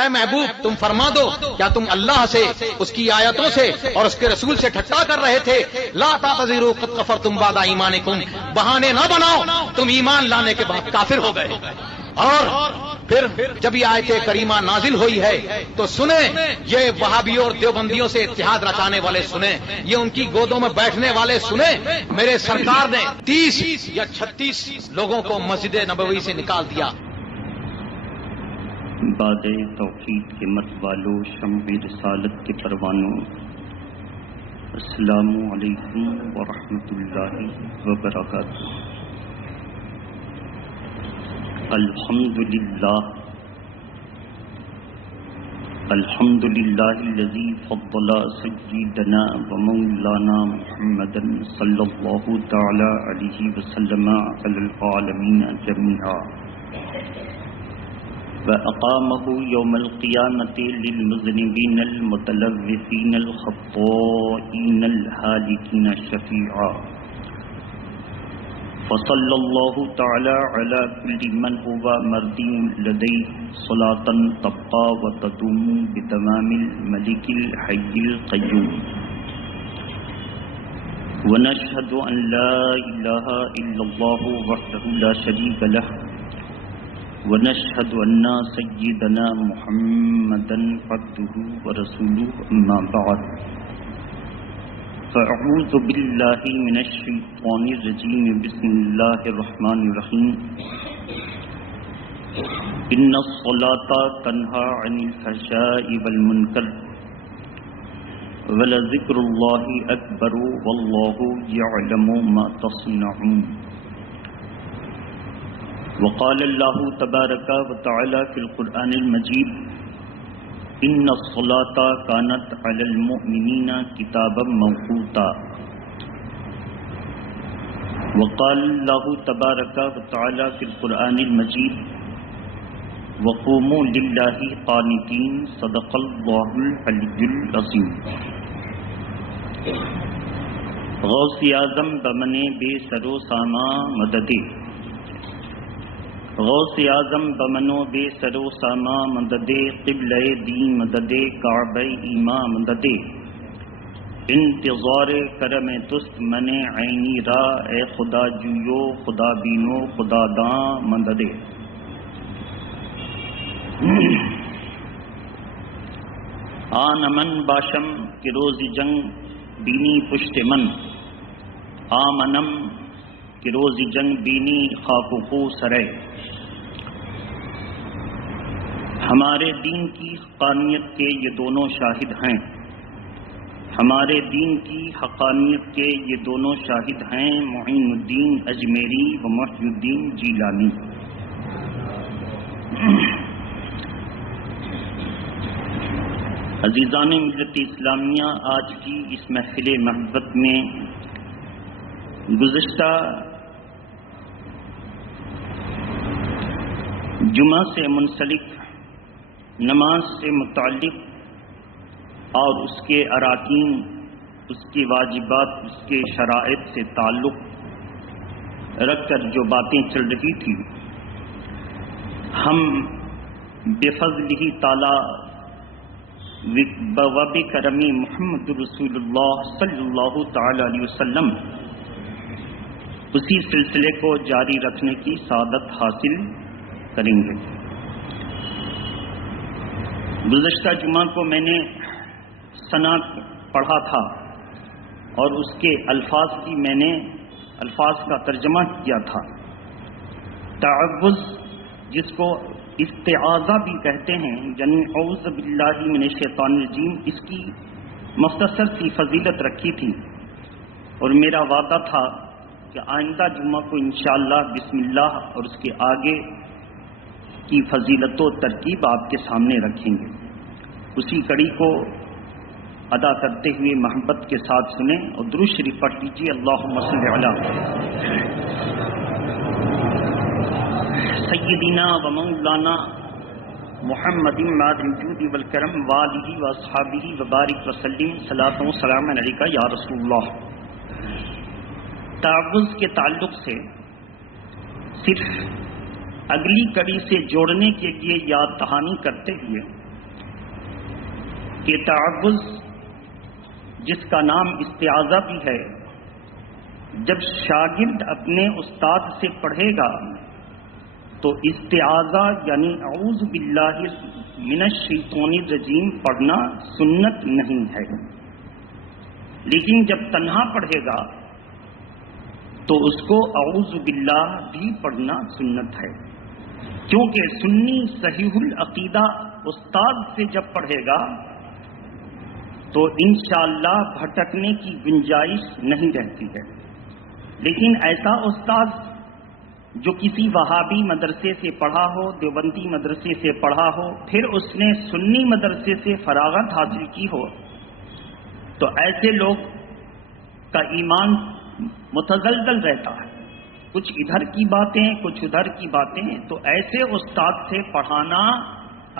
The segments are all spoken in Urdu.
اے محبوب تم فرما دو کیا تم اللہ سے، اس کی آیتوں سے اور اس کے رسول سے ٹھٹا کر رہے تھے؟ لا تعتذروا قد کفرتم بعد ایمانکم، بہانے نہ بناؤ، تم ایمان لانے کے بعد کافر ہو گئے۔ اور پھر جب یہ آیت کریمہ نازل ہوئی ہے تو سنیں، یہ وہابیوں اور دیوبندیوں سے اتحاد رچانے والے سنیں، یہ ان کی گودوں میں بیٹھنے والے سنیں، میرے سرکار نے 30 یا 36 لوگوں کو مسجد نبوی سے نکال دیا۔ بعد توحید کے مت والو، شمع رسالت کے پروانوں، السلام علیکم ورحمۃ اللہ وبرکاتہ۔ الحمد للہ الذی فضل سیدنا ومولانا محمدا صلی اللہ تعالی علیہ وسلم علی العالمین جميعا، وأقامه يوم القيامة للمذنبين المتلوثين الخطائين الهالكين شفيعا، فصلى الله تعالى على كل من هو مرضي لديه صلاة تبقى وتدوم بتمام الملك الحي القيوم، ونشهد أن لا إله إلا الله وحده لا شريك له، ونشهد أن سيدنا محمدا عبده ورسوله، أما بعد، فأعوذ بالله من الشيطان الرجيم، بسم الله الرحمن الرحيم، إن الصلاة تنهى عن الفحشاء والمنكر ولذكر الله أكبر والله يعلم ما تصنعون، وقال الله تبارك وتعالى في القرآن المجيد، إن الصلاة كانت على المؤمنين كتابا موقوتا، وقال الله تبارك وتعالى في القرآن المجيد، وقوموا لله قانتين، صدق الله العلي العظيم۔ غوث اعظم بمن بے سر و ساما مددے، غوث اعظم بمنو بے سر و ساما مددے، قبلہ دین مددے، کعبہ ایماں مددے، انتظار کرم تست من عینی را، اے خدا جویو خدا بینو خدا داں مددے۔ آن امن باشم کہ روز جنگ بینی پشت من، آمنم کہ روز جنگ بینی خاک و خو سرے۔ ہمارے دین کی حقانیت کے یہ دونوں شاہد ہیں، ہمارے دین کی حقانیت کے یہ دونوں شاہد ہیں، معین الدین اجمیری و محی الدین جیلانی۔ عزیزان ملت اسلامیہ، آج کی اس محفل محبت میں گزشتہ جمعہ سے منسلک نماز سے متعلق اور اس کے اراکین، اس کے واجبات، اس کے شرائط سے تعلق رکھ کر جو باتیں چل رہی تھی، ہم بفضلہ تعالی وبکرم محمد رسول اللہ صلی اللہ تعالی علیہ وسلم اسی سلسلے کو جاری رکھنے کی سعادت حاصل کریں گے۔ گزشتہ جمعہ کو میں نے ثنا پڑھا تھا اور اس کے الفاظ کا ترجمہ کیا تھا۔ تعوذ، جس کو استعاذہ بھی کہتے ہیں، یعنی اعوذ باللہ من الشیطان الرجیم، اس کی مختصر سی فضیلت رکھی تھی، اور میرا وعدہ تھا کہ آئندہ جمعہ کو انشاءاللہ بسم اللہ اور اس کے آگے کی فضیلت و ترکیب آپ کے سامنے رکھیں گے۔ اسی کڑی کو ادا کرتے ہوئے محبت کے ساتھ سنیں اور درود شریف پڑھ لیجیے، اللہم صل علی سیدنا و مولانا محمد ماد الجود والکرم وآلہ واصحابہ وبارک وسلم، صلاۃ و سلام علیک یا رسول اللہ۔ تعوذ کے تعلق سے صرف اگلی کڑی سے جوڑنے کے لیے یاد دہانی کرتے ہوئے کہ تعوذ جس کا نام استعاذہ بھی ہے، جب شاگرد اپنے استاد سے پڑھے گا تو استعاذہ یعنی اعوذ باللہ من الشیطان الرجیم پڑھنا سنت نہیں ہے، لیکن جب تنہا پڑھے گا تو اس کو اعوذ باللہ بھی پڑھنا سنت ہے، کیونکہ سنی صحیح العقیدہ استاد سے جب پڑھے گا تو انشاءاللہ بھٹکنے کی گنجائش نہیں رہتی ہے۔ لیکن ایسا استاد جو کسی وہابی مدرسے سے پڑھا ہو، دیوبندی مدرسے سے پڑھا ہو، پھر اس نے سنی مدرسے سے فراغت حاصل کی ہو، تو ایسے لوگ کا ایمان متزلزل رہتا ہے، کچھ ادھر کی باتیں کچھ ادھر کی باتیں، تو ایسے استاد سے پڑھانا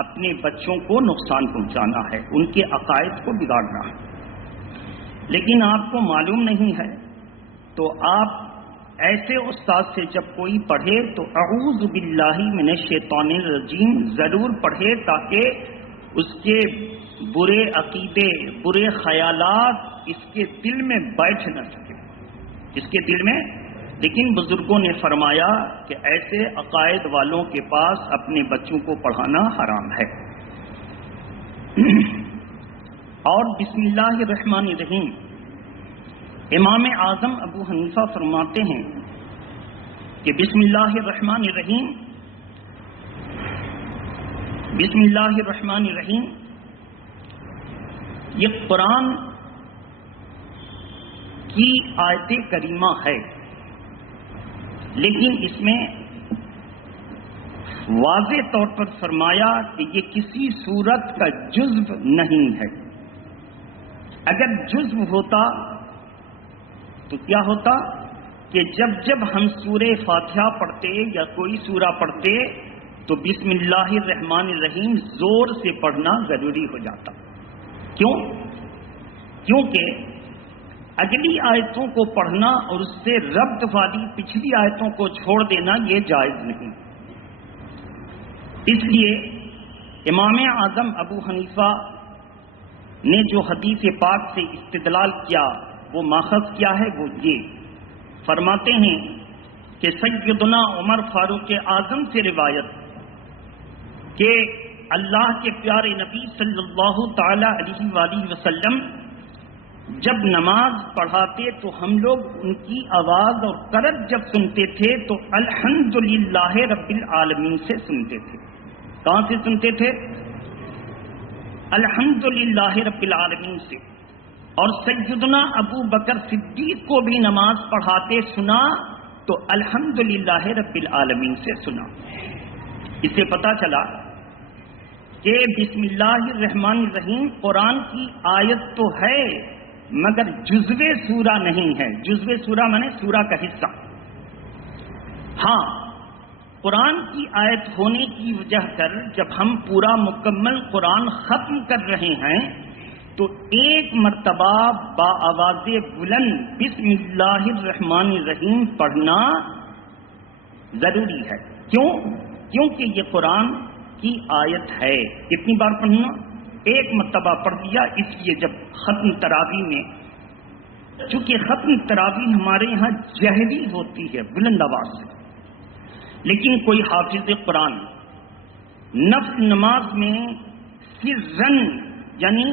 اپنے بچوں کو نقصان پہنچانا ہے، ان کے عقائد کو بگاڑنا ہے۔ لیکن آپ کو معلوم نہیں ہے تو آپ ایسے استاد سے جب کوئی پڑھے تو اعوذ باللہ من الشیطان الرجیم ضرور پڑھے، تاکہ اس کے برے عقیدے برے خیالات اس کے دل میں بیٹھ نہ سکے، اس کے دل میں۔ لیکن بزرگوں نے فرمایا کہ ایسے عقائد والوں کے پاس اپنے بچوں کو پڑھانا حرام ہے۔ اور بسم اللہ الرحمن الرحیم، امام اعظم ابو حنیفہ فرماتے ہیں کہ بسم اللہ الرحمن الرحیم، بسم اللہ الرحمن الرحیم یہ قرآن کی آیت کریمہ ہے، لیکن اس میں واضح طور پر فرمایا کہ یہ کسی سورت کا جزو نہیں ہے۔ اگر جزو ہوتا تو کیا ہوتا کہ جب جب ہم سورہ فاتحہ پڑھتے یا کوئی سورہ پڑھتے تو بسم اللہ الرحمن الرحیم زور سے پڑھنا ضروری ہو جاتا۔ کیوں؟ کیونکہ اگلی آیتوں کو پڑھنا اور اس سے ربط والی پچھلی آیتوں کو چھوڑ دینا یہ جائز نہیں۔ اس لیے امام اعظم ابو حنیفہ نے جو حدیث پاک سے استدلال کیا، وہ ماخذ کیا ہے، وہ یہ فرماتے ہیں کہ سیدنا عمر فاروق اعظم سے روایت کہ اللہ کے پیارے نبی صلی اللہ تعالی علیہ وآلہ وسلم جب نماز پڑھاتے تو ہم لوگ ان کی آواز اور قرأ جب سنتے تھے تو الحمدللہ رب العالمین سے سنتے تھے۔ کہاں سے سنتے تھے؟ الحمدللہ رب العالمین سے۔ اور سیدنا ابو بکر صدیق کو بھی نماز پڑھاتے سنا تو الحمدللہ رب العالمین سے سنا۔ اس سے پتہ چلا کہ بسم اللہ الرحمن الرحیم قرآن کی آیت تو ہے مگر جزو سورہ نہیں ہے۔ جزو سورہ مانے سورہ کا حصہ۔ ہاں، قرآن کی آیت ہونے کی وجہ کر جب ہم پورا مکمل قرآن ختم کر رہے ہیں تو ایک مرتبہ با آواز بلند بسم اللہ الرحمن الرحیم پڑھنا ضروری ہے۔ کیوں؟ کیونکہ یہ قرآن کی آیت ہے۔ کتنی بار پڑھنا؟ ایک مرتبہ پڑھ دیا۔ اس لیے جب ختم تراویح میں، چونکہ ختم تراویح ہمارے یہاں جہری ہوتی ہے بلند آواز سے، لیکن کوئی حافظ قرآن نفل نماز میں سرن یعنی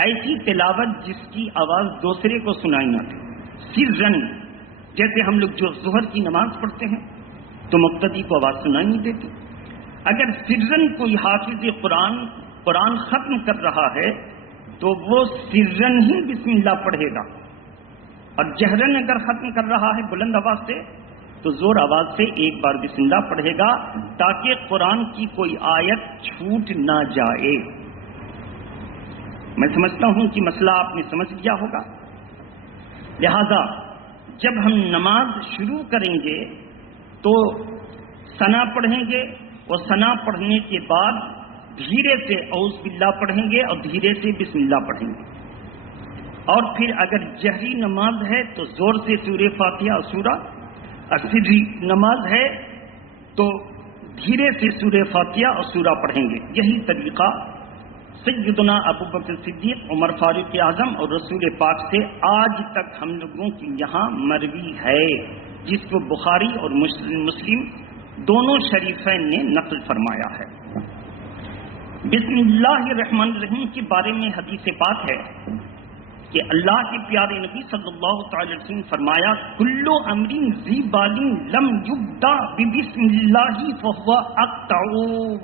ایسی تلاوت جس کی آواز دوسرے کو سنائی نہ دے، سرن جیسے ہم لوگ جو ظہر کی نماز پڑھتے ہیں تو مقتدی کو آواز سنائی نہیں دیتی، اگر سرن کوئی حافظ قرآن ختم کر رہا ہے تو وہ سرن ہی بسم اللہ پڑھے گا، اور جہرن اگر ختم کر رہا ہے بلند آواز سے تو زور آواز سے ایک بار بسم اللہ پڑھے گا تاکہ قرآن کی کوئی آیت چھوٹ نہ جائے۔ میں سمجھتا ہوں کہ مسئلہ آپ نے سمجھ لیا ہوگا۔ لہذا جب ہم نماز شروع کریں گے تو ثنا پڑھیں گے، اور ثنا پڑھنے کے بعد دھیرے سے اعوذ باللہ پڑھیں گے اور دھیرے سے بسم اللہ پڑھیں گے، اور پھر اگر جہری نماز ہے تو زور سے سورہ فاتحہ اور سورہ، اور سری نماز ہے تو دھیرے سے سورہ فاتحہ اور سورہ پڑھیں گے۔ یہی طریقہ سیدنا ابو بکر صدیق، عمر فاروق اعظم اور رسول پاک سے آج تک ہم لوگوں کی یہاں مروی ہے، جس کو بخاری اور مسلم دونوں شریفین نے نقل فرمایا ہے۔ بسم اللہ الرحمن الرحیم کے بارے میں حدیث پاک ہے کہ اللہ کے پیارے نبی صلی اللہ تعالی علیہ وسلم فرمایا، کل امر ذی بال لم یبدا ببسم اللہ فهو اقطع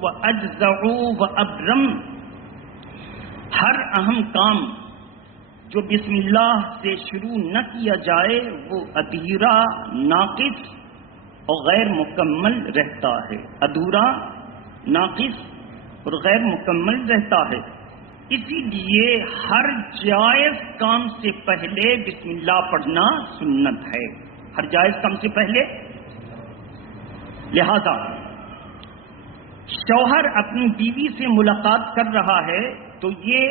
واجزع وابرم، ہر اہم کام جو بسم اللہ سے شروع نہ کیا جائے وہ ادھورا، ناقص اور غیر مکمل رہتا ہے، ادھورا، ناقص اور غیر مکمل رہتا ہے۔ اسی لیے ہر جائز کام سے پہلے بسم اللہ پڑھنا سنت ہے، ہر جائز کام سے پہلے۔ لہذا شوہر اپنی بیوی سے ملاقات کر رہا ہے تو یہ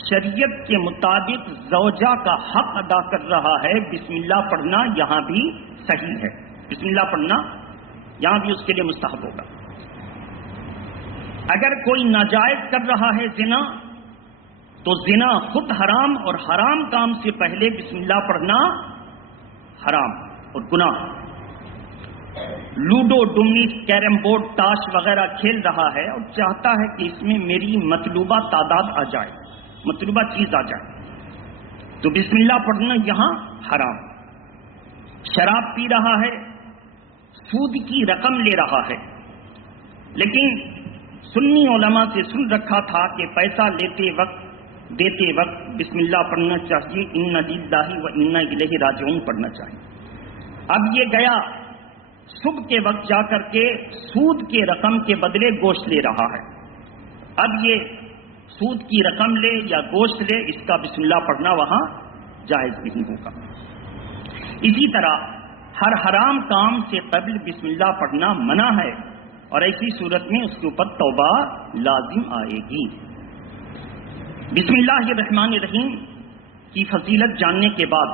شریعت کے مطابق زوجہ کا حق ادا کر رہا ہے، بسم اللہ پڑھنا یہاں بھی صحیح ہے، بسم اللہ پڑھنا یہاں بھی اس کے لیے مستحب ہوگا۔ اگر کوئی ناجائز کر رہا ہے زنا، تو زنا خود حرام اور حرام کام سے پہلے بسم اللہ پڑھنا حرام اور گناہ۔ لوڈو، ڈمنی، کیرم بورڈ، تاش وغیرہ کھیل رہا ہے اور چاہتا ہے کہ اس میں میری مطلوبہ تعداد آ جائے، مطلوبہ چیز آ جائے، تو بسم اللہ پڑھنا یہاں حرام۔ شراب پی رہا ہے، سود کی رقم لے رہا ہے، لیکن سنی علماء سے سن رکھا تھا کہ پیسہ دیتے وقت بسم اللہ پڑھنا چاہیے، انا للہ و انا الیہ راجعون پڑھنا چاہیے۔ اب یہ گیا صبح کے وقت جا کر کے سود کے رقم کے بدلے گوشت لے رہا ہے، اب یہ سود کی رقم لے یا گوشت لے، اس کا بسم اللہ پڑھنا وہاں جائز نہیں ہوگا۔ اسی طرح ہر حرام کام سے قبل بسم اللہ پڑھنا منع ہے، اور ایسی صورت میں اس کے اوپر توبہ لازم آئے گی۔ بسم اللہ الرحمن الرحیم کی فضیلت جاننے کے بعد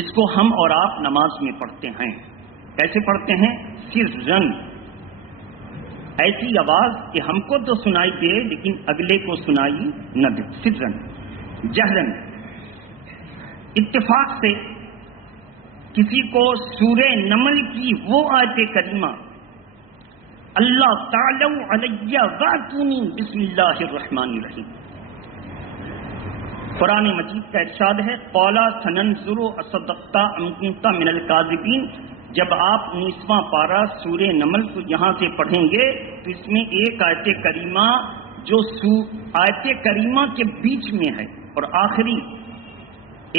اس کو ہم اور آپ نماز میں پڑھتے ہیں۔ کیسے پڑھتے ہیں؟ سرًا، ایسی آواز کہ ہم کو تو سنائی دے لیکن اگلے کو سنائی نہ دے، سرًا، جہرًا۔ اتفاق سے کسی کو سورہ نمل کی وہ آیت کریمہ اللہ تعالی علیہ واتونی بسم اللہ الرحمن الرحیم، قرآن مجید کا ارشاد ہے، قالا سننظر اصدقت ام کنت من الکاذبین۔ جب آپ 19واں پارہ سورہ نمل کو یہاں سے پڑھیں گے تو اس میں ایک آیت کریمہ جو آیت کریمہ کے بیچ میں ہے اور آخری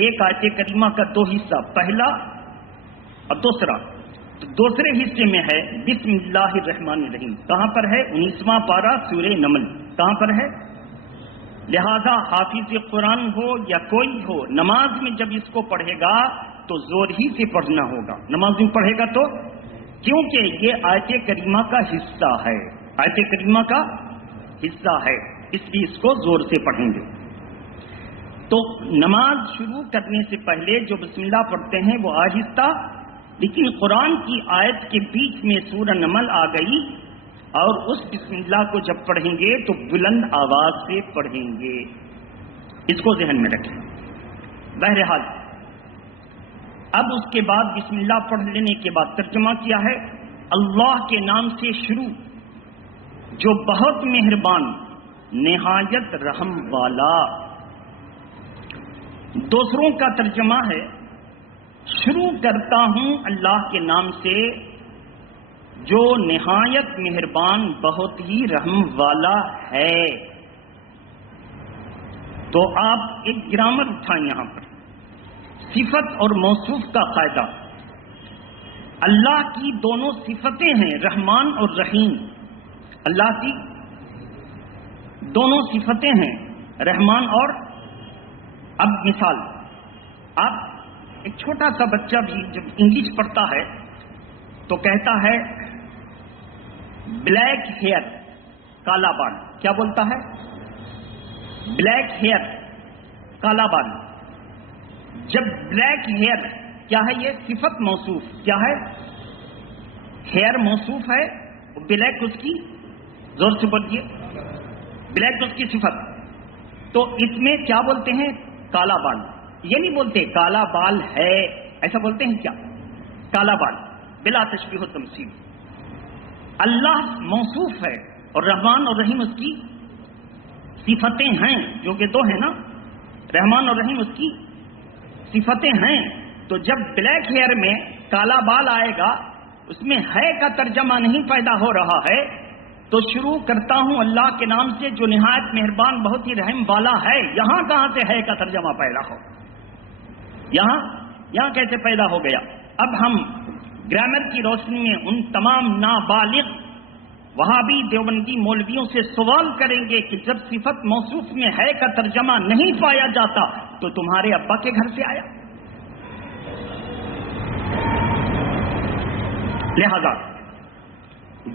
ایک آیت کریمہ کا دو حصہ، پہلا اور دوسرا، تو دوسرے حصے میں ہے بسم اللہ الرحمن الرحیم۔ کہاں پر ہے؟ 19واں پارہ سورہ نمل، کہاں پر ہے؟ لہذا حافظ قرآن ہو یا کوئی ہو، نماز میں جب اس کو پڑھے گا تو زور ہی سے پڑھنا ہوگا، نماز میں پڑھے گا تو، کیونکہ یہ آیت کریمہ کا حصہ ہے، آیت کریمہ کا حصہ ہے، اس لیے اس کو زور سے پڑھیں گے۔ تو نماز شروع کرنے سے پہلے جو بسم اللہ پڑھتے ہیں وہ آہستہ، لیکن قرآن کی آیت کے بیچ میں سورہ نمل آ گئی اور اس بسم اللہ کو جب پڑھیں گے تو بلند آواز سے پڑھیں گے، اس کو ذہن میں رکھیں۔ بہرحال اب اس کے بعد بسم اللہ پڑھ لینے کے بعد ترجمہ کیا ہے، اللہ کے نام سے شروع جو بہت مہربان نہایت رحم والا۔ دوسروں کا ترجمہ ہے، شروع کرتا ہوں اللہ کے نام سے جو نہایت مہربان بہت ہی رحم والا ہے۔ تو آپ ایک گرامر اٹھائیں یہاں پر، صفت اور موصوف کا قاعدہ۔ اللہ کی دونوں صفتیں ہیں، رحمان اور رحیم، اللہ کی دونوں صفتیں ہیں، رحمان اور۔ اب مثال، آپ ایک چھوٹا سا بچہ بھی جب انگلش پڑھتا ہے تو کہتا ہے بلیک ہیئر، کالا بال، کیا بولتا ہے؟ بلیک ہیئر، کالا بال۔ جب بلیک ہیئر کیا ہے؟ یہ صفت موصوف، کیا ہے؟ ہیئر موصوف ہے، بلیک اس کی، زور سے بولیے، بلیک اس کی صفت۔ تو اس میں کیا بولتے ہیں؟ کالا بال. یہ نہیں بولتے کالا بال ہے، ایسا بولتے ہیں کیا؟ کالا بال بلا تشبیہ و تمثیل. اللہ موصوف ہے اور رحمان اور رحیم اس کی صفتیں ہیں، جو کہ دو ہیں نا، رحمان اور رحیم اس کی صفتیں ہیں. تو جب بلیک ہیئر میں کالا بال آئے گا، اس میں ہے کا ترجمہ نہیں پیدا ہو رہا ہے. تو شروع کرتا ہوں اللہ کے نام سے جو نہایت مہربان بہت ہی رحم والا ہے. یہاں کہاں سے ہے کا ترجمہ پیدا ہو؟ یہاں کیسے پیدا ہو گیا؟ اب ہم گرامر کی روشنی میں ان تمام نابالغ وہابی دیوبندی مولویوں سے سوال کریں گے کہ جب صفت موصوف میں ہے کا ترجمہ نہیں پایا جاتا تو تمہارے ابا کے گھر سے آیا؟ لہذا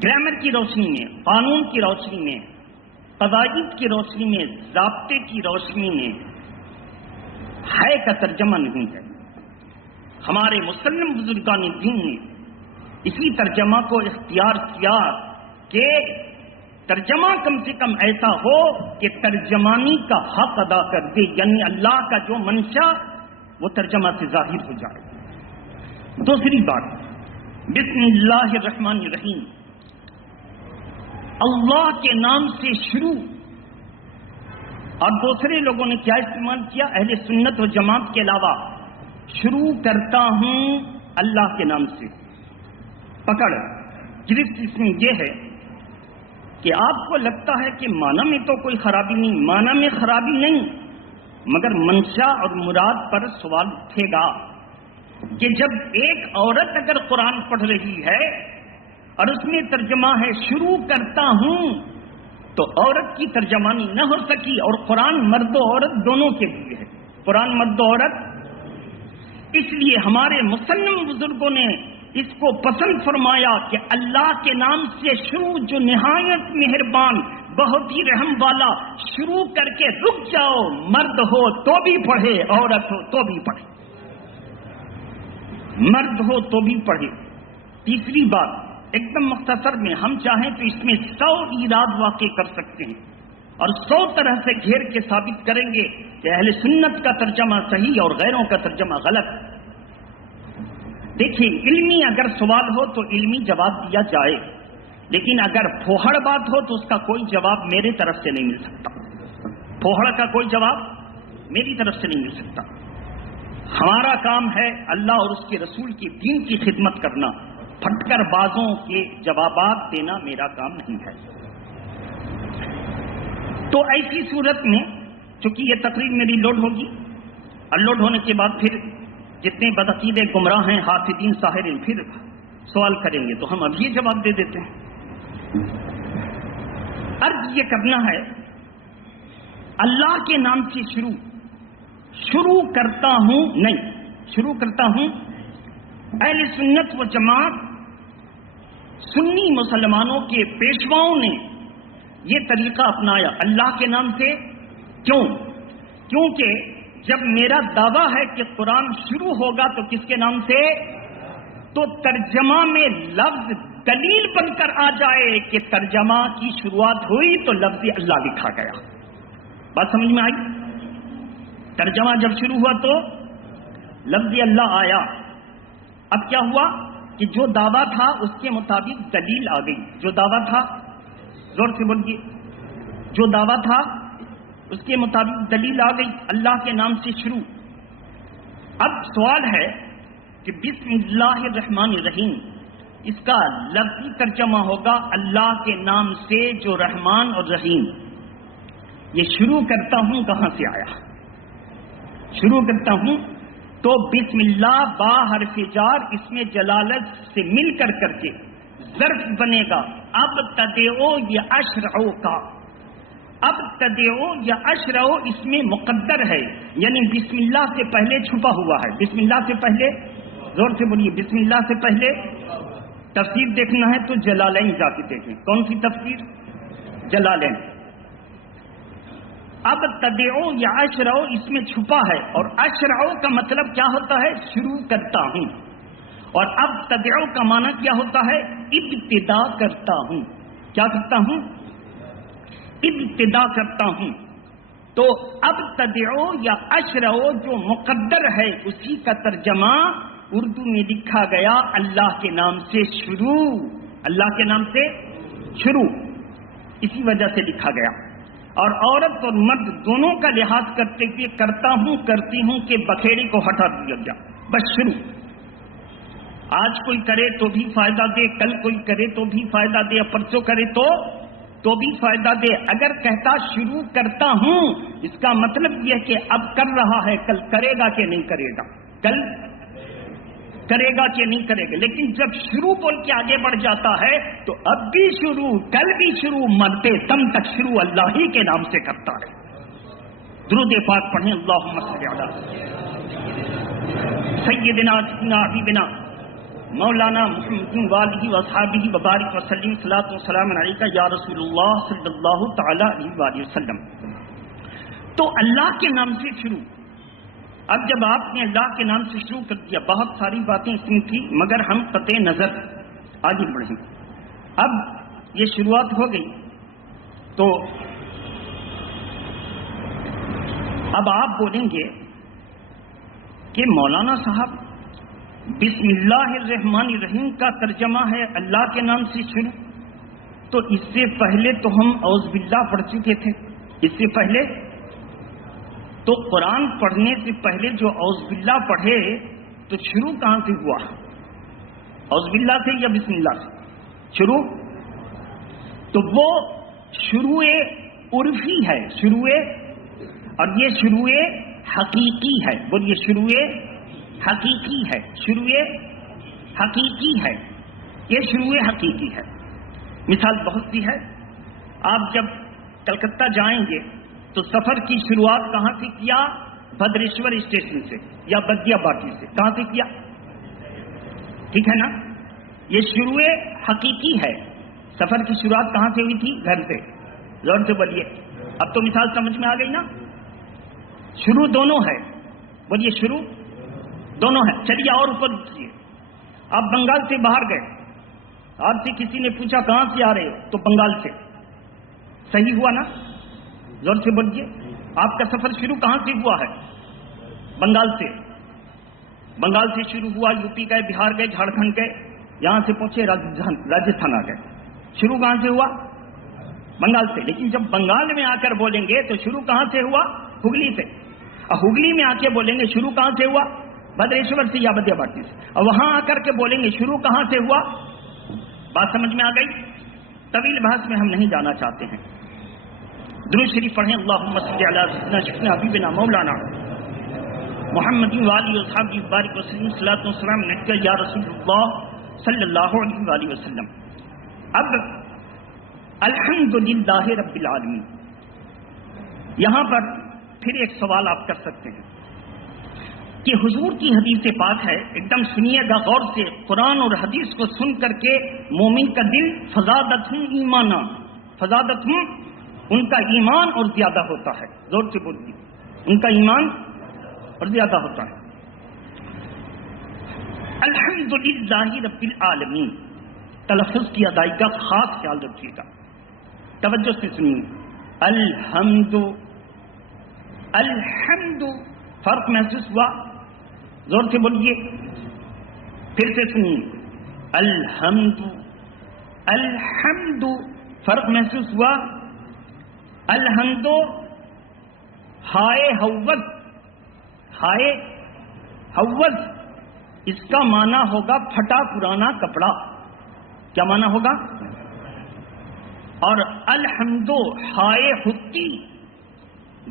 گرامر کی روشنی میں، قانون کی روشنی میں، قواعد کی روشنی میں، ضابطے کی روشنی میں ہے کا ترجمہ نہیں ہے. ہمارے مسلم بزرگان دین نے اسی ترجمہ کو اختیار کیا کہ ترجمہ کم سے کم ایسا ہو کہ ترجمانی کا حق ادا کر دے، یعنی اللہ کا جو منشا وہ ترجمہ سے ظاہر ہو جائے. دوسری بات، بسم اللہ الرحمن الرحیم، اللہ کے نام سے شروع. اور دوسرے لوگوں نے کیا استعمال کیا؟ اہل سنت و جماعت کے علاوہ، شروع کرتا ہوں اللہ کے نام سے. پکڑ گرفت اس میں یہ ہے کہ آپ کو لگتا ہے کہ معنی میں تو کوئی خرابی نہیں، معنی میں خرابی نہیں، مگر منشا اور مراد پر سوال اٹھے گا کہ جب ایک عورت اگر قرآن پڑھ رہی ہے اور اس میں ترجمہ ہے شروع کرتا ہوں، تو عورت کی ترجمانی نہ ہو سکی. اور قرآن مرد و عورت دونوں کے لیے ہے، قرآن مرد و عورت. اس لیے ہمارے مسلم بزرگوں نے اس کو پسند فرمایا کہ اللہ کے نام سے شروع جو نہایت مہربان بہت ہی رحم والا، شروع کر کے رک جاؤ. مرد ہو تو بھی پڑھے، عورت ہو تو بھی پڑھے، مرد ہو تو بھی پڑھے. تیسری بات ایک دم مختصر میں، ہم چاہیں تو اس میں 100 ایراد واقع کر سکتے ہیں اور 100 طرح سے گھیر کے ثابت کریں گے کہ اہل سنت کا ترجمہ صحیح اور غیروں کا ترجمہ غلط. دیکھیں، علمی اگر سوال ہو تو علمی جواب دیا جائے، لیکن اگر پھوہڑ بات ہو تو اس کا کوئی جواب میرے طرف سے نہیں مل سکتا. پھوہڑ کا کوئی جواب میری طرف سے نہیں مل سکتا. ہمارا کام ہے اللہ اور اس کے رسول کی دین کی خدمت کرنا، پھٹ کر بازوں کے جوابات دینا میرا کام نہیں ہے. تو ایسی صورت میں چونکہ یہ تقریر میری لوڈ ہوگی، اور لوڈ ہونے کے بعد پھر جتنے بدعقیدے گمراہ ہیں، حاسدین ساحرین پھر سوال کریں گے تو ہم اب یہ جواب دے دیتے ہیں. عرض یہ کرنا ہے، اللہ کے نام سے شروع کرتا ہوں نہیں، شروع کرتا ہوں. اہل سنت و جماعت سنی مسلمانوں کے پیشواؤں نے یہ طریقہ اپنایا اللہ کے نام سے. کیونکہ جب میرا دعویٰ ہے کہ قرآن شروع ہوگا تو کس کے نام سے، تو ترجمہ میں لفظ دلیل بن کر آ جائے کہ ترجمہ کی شروعات ہوئی تو لفظ اللہ لکھا گیا. بات سمجھ میں آئی؟ ترجمہ جب شروع ہوا تو لفظ اللہ آیا. اب کیا ہوا کہ جو دعویٰ تھا اس کے مطابق دلیل آ گئی. جو دعویٰ تھا، زور سے بولیے، جو دعویٰ تھا اس کے مطابق دلیل آ گئی، اللہ کے نام سے شروع. اب سوال ہے کہ بسم اللہ الرحمن الرحیم، اس کا لفظی ترجمہ ہوگا اللہ کے نام سے جو رحمان اور رحیم. یہ شروع کرتا ہوں کہاں سے آیا؟ شروع کرتا ہوں تو بسم اللہ با حرف جار، اس میں جلالت سے مل کر کے ظرف بنے گا. اب تدعو یا اشرعو کا، اب تدعو یا اشرعو اس میں مقدر ہے، یعنی بسم اللہ سے پہلے چھپا ہوا ہے. بسم اللہ سے پہلے، زور سے بولیے، بسم اللہ سے پہلے. تفسیر دیکھنا ہے تو جلالین جا کے دیکھیں. کون سی تفسیر؟ جلالین. اب تدعو یا اشرعو اس میں چھپا ہے، اور اشرعو کا مطلب کیا ہوتا ہے؟ شروع کرتا ہوں. اور اب تدعو کا معنی کیا ہوتا ہے؟ ابتدا کرتا ہوں. کیا کرتا ہوں؟ ابتدا کرتا ہوں. تو اب تدعو یا اشرعو جو مقدر ہے اسی کا ترجمہ اردو میں لکھا گیا اللہ کے نام سے شروع، اللہ کے نام سے شروع، اسی وجہ سے لکھا گیا۔ اور عورت اور مرد دونوں کا لحاظ کرتے ہوئے کرتا ہوں کرتی ہوں کہ بکھیڑی کو ہٹا دیا گیا، بس شروع۔ آج کوئی کرے تو بھی فائدہ دے، کل کوئی کرے تو بھی فائدہ دے، پرسوں کرے تو بھی فائدہ دے۔ اگر کہتا شروع کرتا ہوں، اس کا مطلب یہ کہ اب کر رہا ہے، کل کرے گا کہ نہیں کرے گا، کل کرے گا کہ نہیں کرے گا۔ لیکن جب شروع بول کے آگے بڑھ جاتا ہے تو اب بھی شروع، کل بھی شروع، مرتے دم تک شروع اللہ ہی کے نام سے کرتا ہے۔ درود پاک پڑھیں، اللہم صلی علی سیدنا حبیبنا مولانا محمد والہ واصحابہ وبارک وسلم، صلاۃ و سلام علیک یا رسول اللہ صلی اللہ تعالی علیہ وآلہ وسلم۔ تو اللہ کے نام سے شروع۔ اب جب آپ نے اللہ کے نام سے شروع کر دیا، بہت ساری باتیں اس میں تھی مگر ہم قطع نظر آگے بڑھیں۔ اب یہ شروعات ہو گئی تو اب آپ بولیں گے کہ مولانا صاحب بسم اللہ الرحمن الرحیم کا ترجمہ ہے اللہ کے نام سے شروع، تو اس سے پہلے تو ہم اعوذ باللہ پڑھ چکے تھے۔ اس سے پہلے تو قرآن پڑھنے سے پہلے جو اعوذ باللہ پڑھے تو شروع کہاں سے ہوا؟ اعوذ باللہ سے یا بسم اللہ سے شروع؟ تو وہ شروع عرفی ہے، شروع، اور یہ شروع حقیقی ہے۔ بولیے شروع حقیقی ہے، شروع حقیقی ہے، یہ شروع حقیقی ہے۔ مثال بہت سی ہے۔ آپ جب کلکتہ جائیں گے تو سفر کی شروعات کہاں سے کیا؟ بھدریشور اسٹیشن سے یا بدیا باٹی سے۔ کہاں سے کیا؟ ٹھیک ہے نا؟ یہ شروع حقیقی ہے۔ سفر کی شروعات کہاں سے ہوئی تھی؟ گھر سے۔ زور سے بولیے، اب تو مثال سمجھ میں آ گئی نا؟ شروع دونوں ہے، بولیے شروع دونوں ہے۔ چلیے اور اوپر اٹھیے، آپ بنگال سے باہر گئے، آپ سے کسی نے پوچھا کہاں سے آ رہے ہو تو بنگال سے، صحیح ہوا نا؟ زور سے بولیے، آپ کا سفر شروع کہاں سے ہوا ہے؟ بنگال سے۔ بنگال سے شروع ہوا، یو پی گئے، بہار گئے، جھارکھنڈ گئے، یہاں سے پہنچے راجستھان آ گئے۔ شروع کہاں سے ہوا؟ بنگال سے۔ لیکن جب بنگال میں آ کر بولیں گے تو شروع کہاں سے ہوا؟ ہگلی سے۔ اور ہگلی میں آ کے بولیں گے شروع کہاں سے ہوا؟ بھدریشور سے یا بدیا باٹی سے۔ اور وہاں آ کر کے بولیں گے شروع کہاں سے ہوا؟ بات سمجھ میں آ گئی؟ طویل بحث میں ہم نہیں جانا چاہتے ہیں۔ درود شریف پڑھیں، اللہم صلی علی سیدنا شفیعنا حبیبنا مولانا محمد وآلہ وصحبہ وبارک وسلم، صلاۃ و سلام علیک یا رسول اللہ صلی اللہ علیہ وآلہ وسلم۔ اب الحمدللہ رب العالمین، یہاں پر پھر ایک سوال آپ کر سکتے ہیں کہ حضور کی حدیث پاک ہے، ایک دم سنیے گا غور سے، قرآن اور حدیث کو سن کر کے مومن کا دل فزادتہم ایمانا، فزادتہم، ان کا ایمان اور زیادہ ہوتا ہے۔ زور سے بولیے، ان کا ایمان اور زیادہ ہوتا ہے۔ الحمدللہ رب العالمین، تلفظ کی ادائیگی کا خاص خیال رکھیے گا، توجہ سے سنیے۔ الحمد، الحمد، فرق محسوس ہوا؟ زور سے بولیے، پھر سے سنیے۔ الحمد، الحمد، فرق محسوس ہوا؟ الحمد ہائے حوض، ہائے حوض، اس کا معنی ہوگا پھٹا پرانا کپڑا۔ کیا معنی ہوگا؟ اور الحمد ہائے حتی،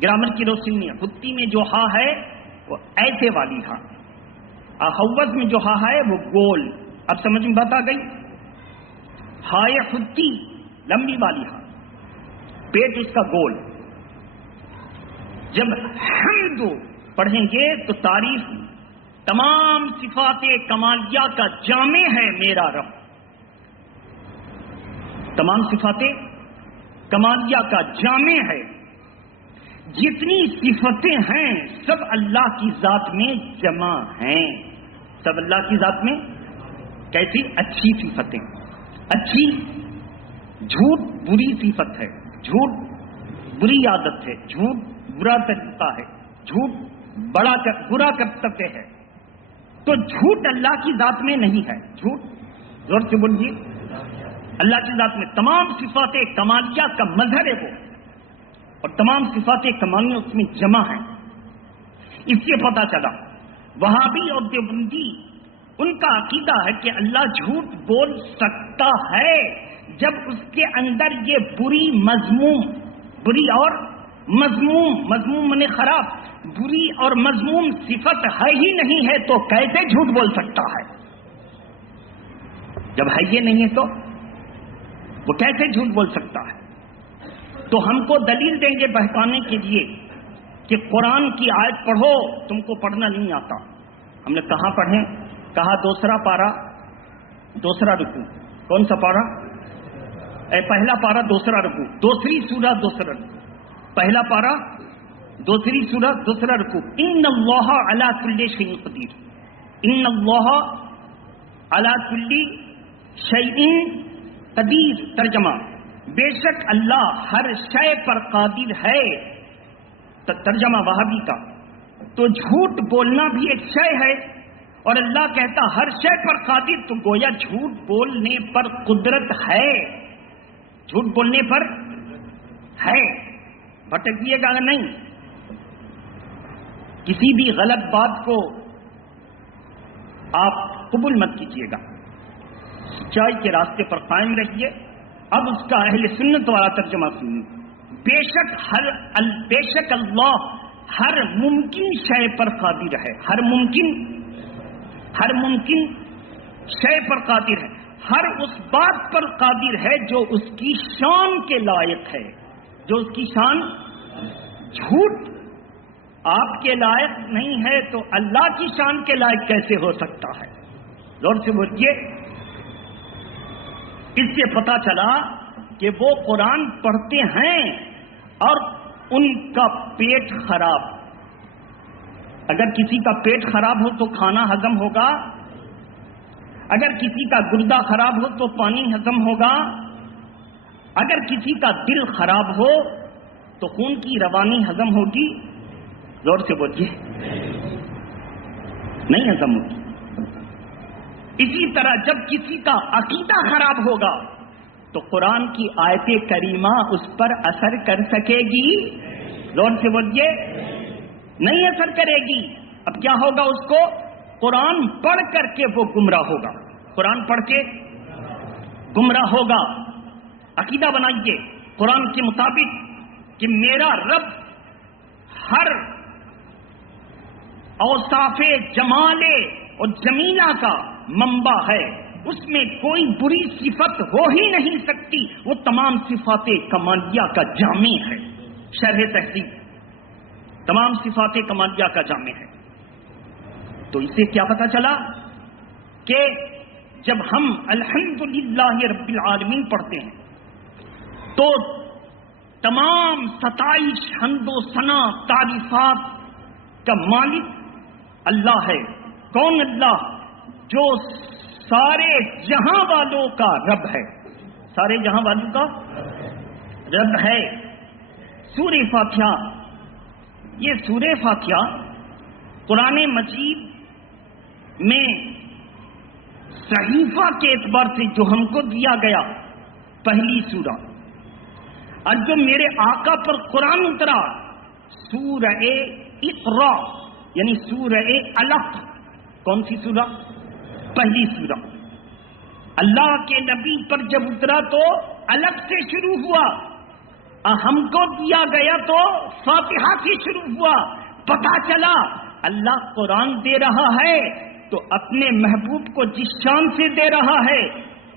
گرامر کی روشنی میں حتی میں جو ہا ہے وہ ایسے والی ہا، حوض میں جو ہا ہے وہ گول۔ اب سمجھ میں بات آ گئی؟ ہائے حتی لمبی والی ہا، پیٹ اس کا گول۔ جب حمد پڑھیں گے تو تعریف تمام صفات کمالیہ کا جامع ہے میرا رب، تمام صفات کمالیہ کا جامع ہے۔ جتنی صفتیں ہیں سب اللہ کی ذات میں جمع ہیں، سب اللہ کی ذات میں۔ کیسی؟ اچھی صفتیں، اچھی، جھوٹ بری صفت ہے، جھوٹ بری عادت ہے، جھوٹ برا طریقہ ہے، جھوٹ برا کرتویہ ہے، تو جھوٹ اللہ کی ذات میں نہیں ہے. جھوٹ زور سے بولیے، اللہ کی ذات میں تمام صفات کمالیہ کا مظہر ہے وہ، اور تمام صفات کمالیہ اس میں جمع ہیں. اس سے پتہ چلا وہابی اور دیوبندی ان کا عقیدہ ہے کہ اللہ جھوٹ بول سکتا ہے جب اس کے اندر یہ بری اور مذموم منے خراب، بری اور مذموم صفت ہے ہی نہیں ہے تو کیسے جھوٹ بول سکتا ہے؟ جب ہے یہ نہیں ہے تو وہ کیسے جھوٹ بول سکتا ہے؟ تو ہم کو دلیل دیں گے بہکانے کے لیے کہ قرآن کی آیت پڑھو، تم کو پڑھنا نہیں آتا. ہم نے کہاں پڑھیں؟ کہا دوسرا پارا دوسرا رکوع. کون سا پارا؟ پہلا پارا دوسرا رکوع، دوسری سورہ دوسرا رکوع. پہلا پارا دوسری سورہ دوسرا رکوع. ان اللہ علی کل شیء قدیر. ان اللہ علی کل شیء قدیر. ترجمہ بے شک اللہ ہر شے پر قادر ہے. ترجمہ وہابی کا. تو جھوٹ بولنا بھی ایک شے ہے، اور اللہ کہتا ہر شے پر قادر، تو گویا جھوٹ بولنے پر قدرت ہے. جھوٹ بولنے پر ہے. بھٹکیے گا نہیں. کسی بھی غلط بات کو آپ قبول مت کیجیے گا، سچائی کے راستے پر قائم رہیے. اب اس کا اہل سنت والا ترجمہ سنیے. بے شک اللہ ہر ممکن شے پر قادر ہے. ہر ممکن شے پر قادر ہے. ہر اس بات پر قادر ہے جو اس کی شان کے لائق ہے. جو اس کی شان. جھوٹ آپ کے لائق نہیں ہے تو اللہ کی شان کے لائق کیسے ہو سکتا ہے؟ زور سے بولیے. اس سے پتا چلا کہ وہ قرآن پڑھتے ہیں اور ان کا پیٹ خراب. اگر کسی کا پیٹ خراب ہو تو کھانا ہضم ہوگا، اگر کسی کا گردہ خراب ہو تو پانی ہضم ہوگا، اگر کسی کا دل خراب ہو تو خون کی روانی ہضم ہوگی. زور سے بولیے. نہیں ہضم ہوگی. اسی طرح جب کسی کا عقیدہ خراب ہوگا تو قرآن کی آیت کریمہ اس پر اثر کر سکے گی؟ زور سے بولیے. نہیں اثر کرے گی. اب کیا ہوگا؟ اس کو قرآن پڑھ کر کے وہ گمراہ ہوگا. قرآن پڑھ کے گمراہ ہوگا. عقیدہ بنائیے قرآن کے مطابق کہ میرا رب ہر اوصاف جمال اور جمیلہ کا منبع ہے. اس میں کوئی بری صفت ہو ہی نہیں سکتی. وہ تمام صفات کمالیہ کا جامع ہے. شرح تہذیب تمام صفات کمالیہ کا جامع ہے. تو اس سے کیا پتا چلا کہ جب ہم الحمدللہ رب العالمین پڑھتے ہیں تو تمام ستائش، حمد و ثنا، تعریفات کا مالک اللہ ہے. کون اللہ؟ جو سارے جہاں والوں کا رب ہے. سارے جہاں والوں کا رب ہے. سورہ فاتحہ، یہ سورہ فاتحہ قرآن مجید میں صحیفہ کے اعتبار سے جو ہم کو دیا گیا پہلی سورہ، اور جو میرے آقا پر قرآن اترا سورہ اقرا یعنی سورہ علق. کون سی سورہ؟ پہلی سورہ. اللہ کے نبی پر جب اترا تو علق سے شروع ہوا، ہم کو دیا گیا تو فاتحہ سے شروع ہوا. پتا چلا اللہ قرآن دے رہا ہے تو اپنے محبوب کو جس شان سے دے رہا ہے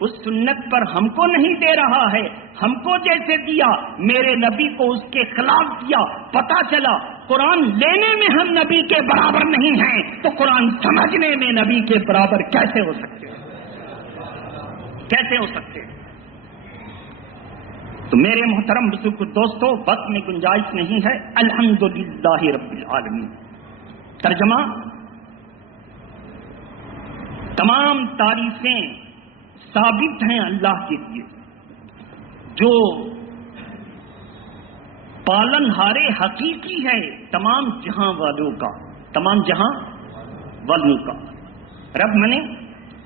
اس سنت پر ہم کو نہیں دے رہا ہے. ہم کو جیسے دیا میرے نبی کو اس کے خلاف دیا. پتا چلا قرآن لینے میں ہم نبی کے برابر نہیں ہیں تو قرآن سمجھنے میں نبی کے برابر کیسے ہو سکتے؟ کیسے ہو سکتے؟ تو میرے محترم بزرگ دوستو، وقت میں گنجائش نہیں ہے. الحمدللہ رب العالمین. ترجمہ تمام تعریفیں ثابت ہیں اللہ کے لیے جو پالنہار حقیقی ہے تمام جہاں والوں کا، تمام جہاں والوں کا. رب منے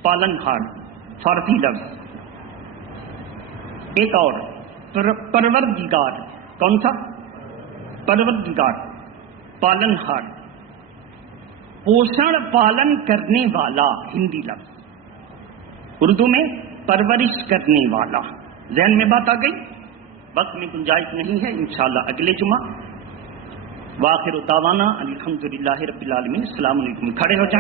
پالنہار، فارسی لفظ. ایک اور پروردگار. کون سا؟ پروردگار، پالنہار، پوشن پالن کرنے والا ہندی لفظ. اردو میں پرورش کرنے والا. ذہن میں بات آ گئی؟ وقت میں گنجائش نہیں ہے، انشاءاللہ اگلے جمعہ. وآخر دعوانا الحمدللہ رب العالمین. السلام علیکم. کھڑے ہو جائیں.